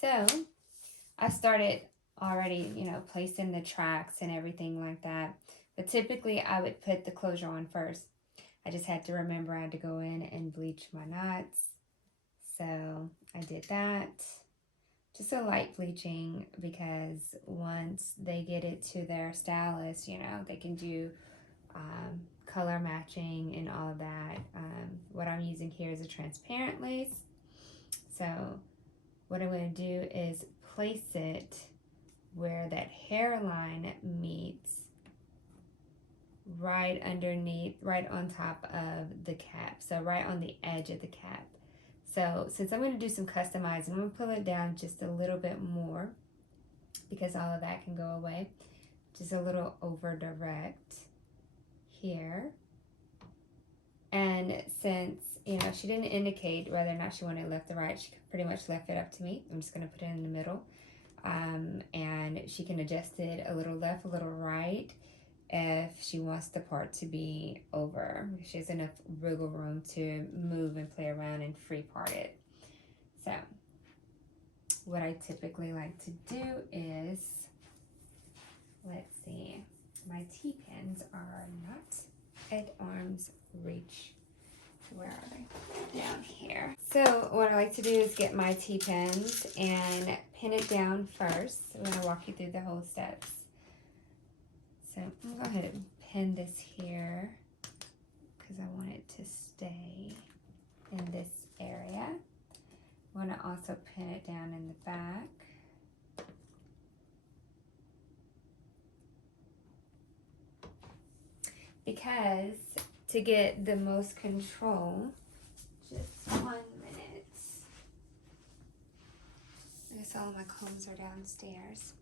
So I started already, placing the tracks and everything like that. But typically I would put the closure on first. I just had to remember I had to go in and bleach my knots. So I did that. Just a light bleaching because once they get it to their stylist, they can do color matching and all of that. What I'm using here is a transparent lace. So what I'm going to do is place it where that hairline meets, right underneath, right on top of the cap. So right on the edge of the cap. So since I'm going to do some customizing, I'm going to pull it down just a little bit more because all of that can go away. Just a little over direct here. And since, she didn't indicate whether or not she wanted it left or right, she pretty much left it up to me. I'm just going to put it in the middle. And she can adjust it a little left, a little right if she wants the part to be over. She has enough wiggle room to move and play around and free part it. So what I typically like to do is, let's see, my T-pins are not at arm's reach. Where are they? Down here. So what I like to do is get my T-pins and pin it down first. I'm going to walk you through the whole steps. So I'm going to go ahead and pin this here because I want it to stay in this area. I want to also pin it down in the back. Because to get the most control, just 1 minute. I guess all of my combs are downstairs.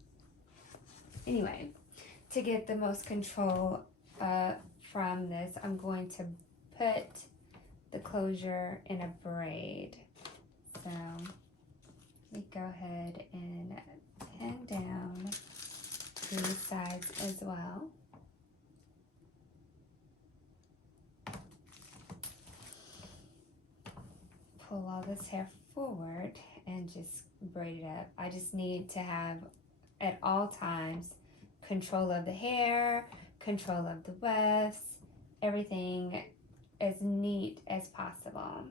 Anyway, to get the most control from this, I'm going to put the closure in a braid. So let me go ahead and pin down these sides as well. Pull all this hair forward and just braid it up. I just need to have at all times control of the hair, control of the wefts, everything as neat as possible.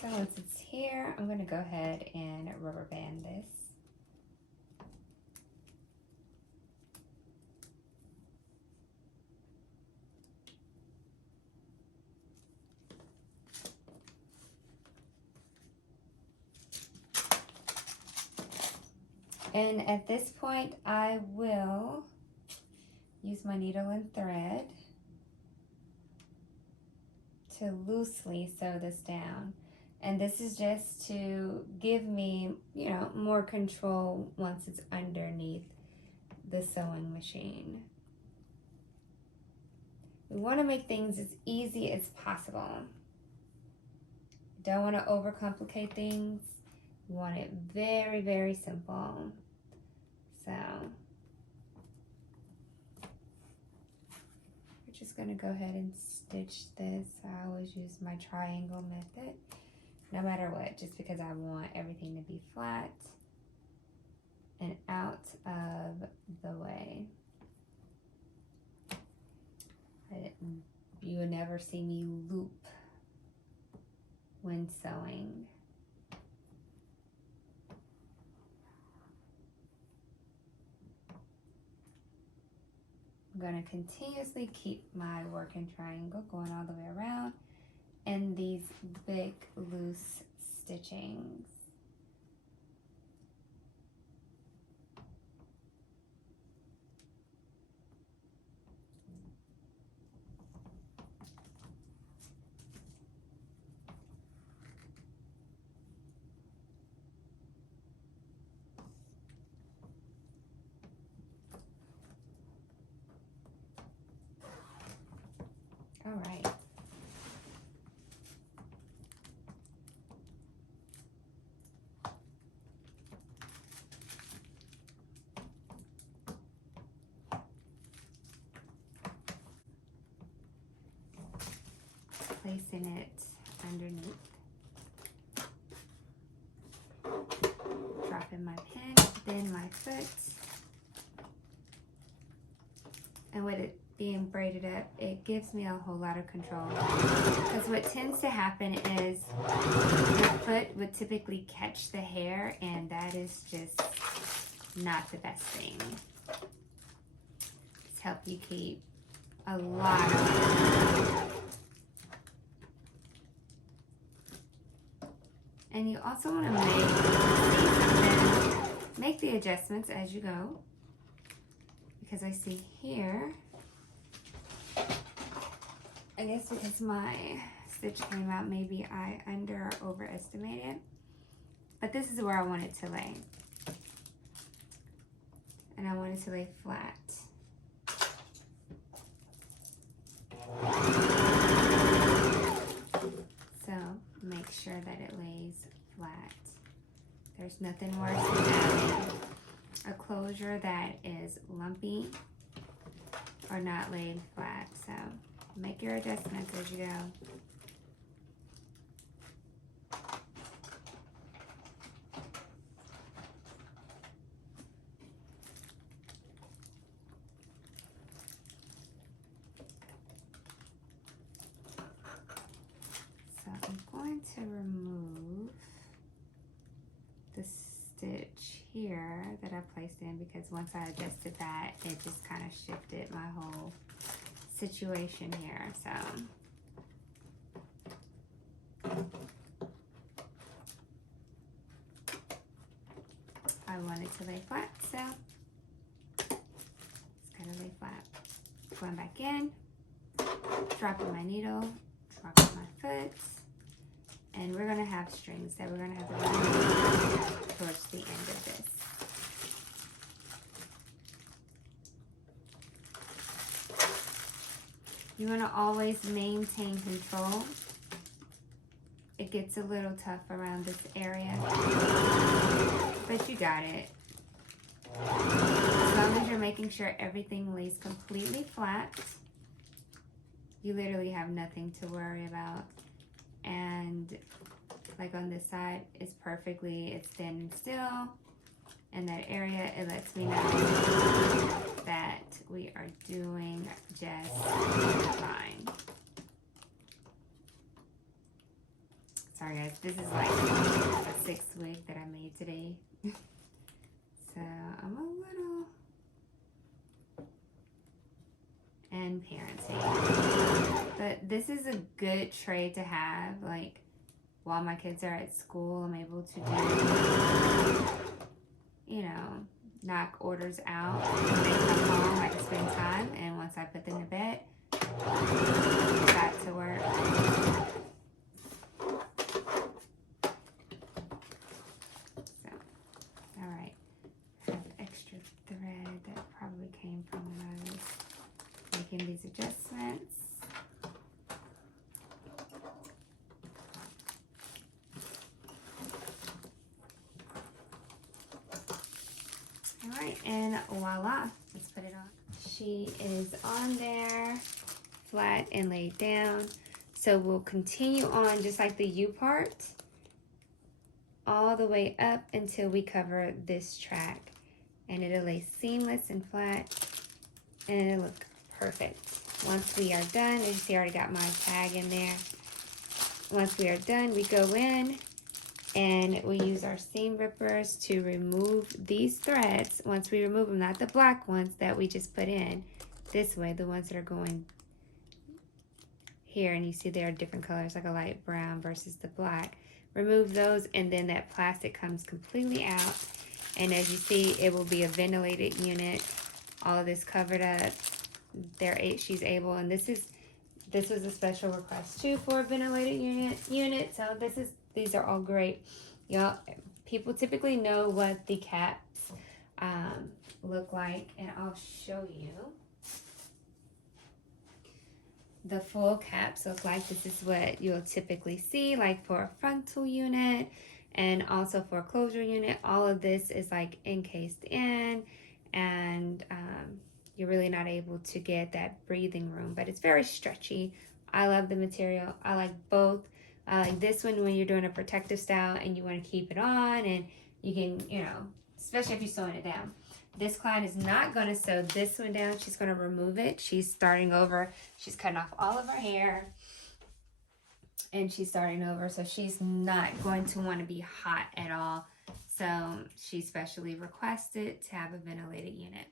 So once it's here, I'm going to go ahead and rubber band this. And at this point, I will use my needle and thread to loosely sew this down. And this is just to give me, more control once it's underneath the sewing machine. We want to make things as easy as possible. Don't want to overcomplicate things. We want it very, very simple. So we're just going to go ahead and stitch this. I always use my triangle method, no matter what, just because I want everything to be flat and out of the way. You would never see me loop when sewing. I'm going to continuously keep my working triangle going all the way around and these big loose stitchings. All right, placing it underneath. Dropping my pin, then my foot. And with it being braided up, it gives me a whole lot of control. Because what tends to happen is your foot would typically catch the hair, and that is just not the best thing. It's help you keep a lot of. And you also want to make the adjustments as you go. Because I see here, I guess because my stitch came out, maybe I under or overestimated. But this is where I want it to lay. And I want it to lay flat. So make sure that it lays flat. There's nothing worse than having a closure that is lumpy or not laid flat. So make your adjustments as you go. So I'm going to remove the stitch here that I placed in, because once I adjusted that, it just kind of shifted my whole situation here. So I want it to lay flat, so it's gotta lay flat. Going back in, dropping my needle, dropping my foot, and we're gonna have strings that we're gonna have to run towards the end of this. You want to always maintain control. It gets a little tough around this area, but you got it. As long as you're making sure everything lays completely flat, you literally have nothing to worry about. And like on this side, it's standing still. In that area, it lets me know that we are doing just fine. Sorry guys, this is like a 6th wig that I made today. So I'm a little... And parenting. But this is a good trade to have, like, while my kids are at school, I'm able to do, you know, knock orders out. When they come home, I can spend time, and once I put them to bed, back to work. So, alright. I have extra thread that probably came from when I was making these adjustments. Alright, and voila, let's put it on. She is on there, flat and laid down. So we'll continue on just like the U part, all the way up until we cover this track. And it'll lay seamless and flat, and it'll look perfect. Once we are done, as you see, I already got my tag in there. Once we are done, we go in and we use our seam rippers to remove these threads. Once we remove them, not the black ones that we just put in this way, the ones that are going here, and you see there are different colors, like a light brown versus the black. Remove those, and then that plastic comes completely out. And as you see, it will be a ventilated unit. All of this covered up. She's able, and this was a special request too for a ventilated unit. So these are all great. Y'all, people typically know what the caps look like, and I'll show you. The full caps look like this is what you'll typically see, like for a frontal unit and also for a closure unit. All of this is like encased in, and you're really not able to get that breathing room, but it's very stretchy I love the material. I like both. I like this one when you're doing a protective style and you want to keep it on, and you can, you know, especially if you're sewing it down. This client is not going to sew this one down. She's going to remove it. She's starting over. She's cutting off all of her hair, and she's starting over. So she's not going to want to be hot at all. So she specially requested to have a ventilated unit.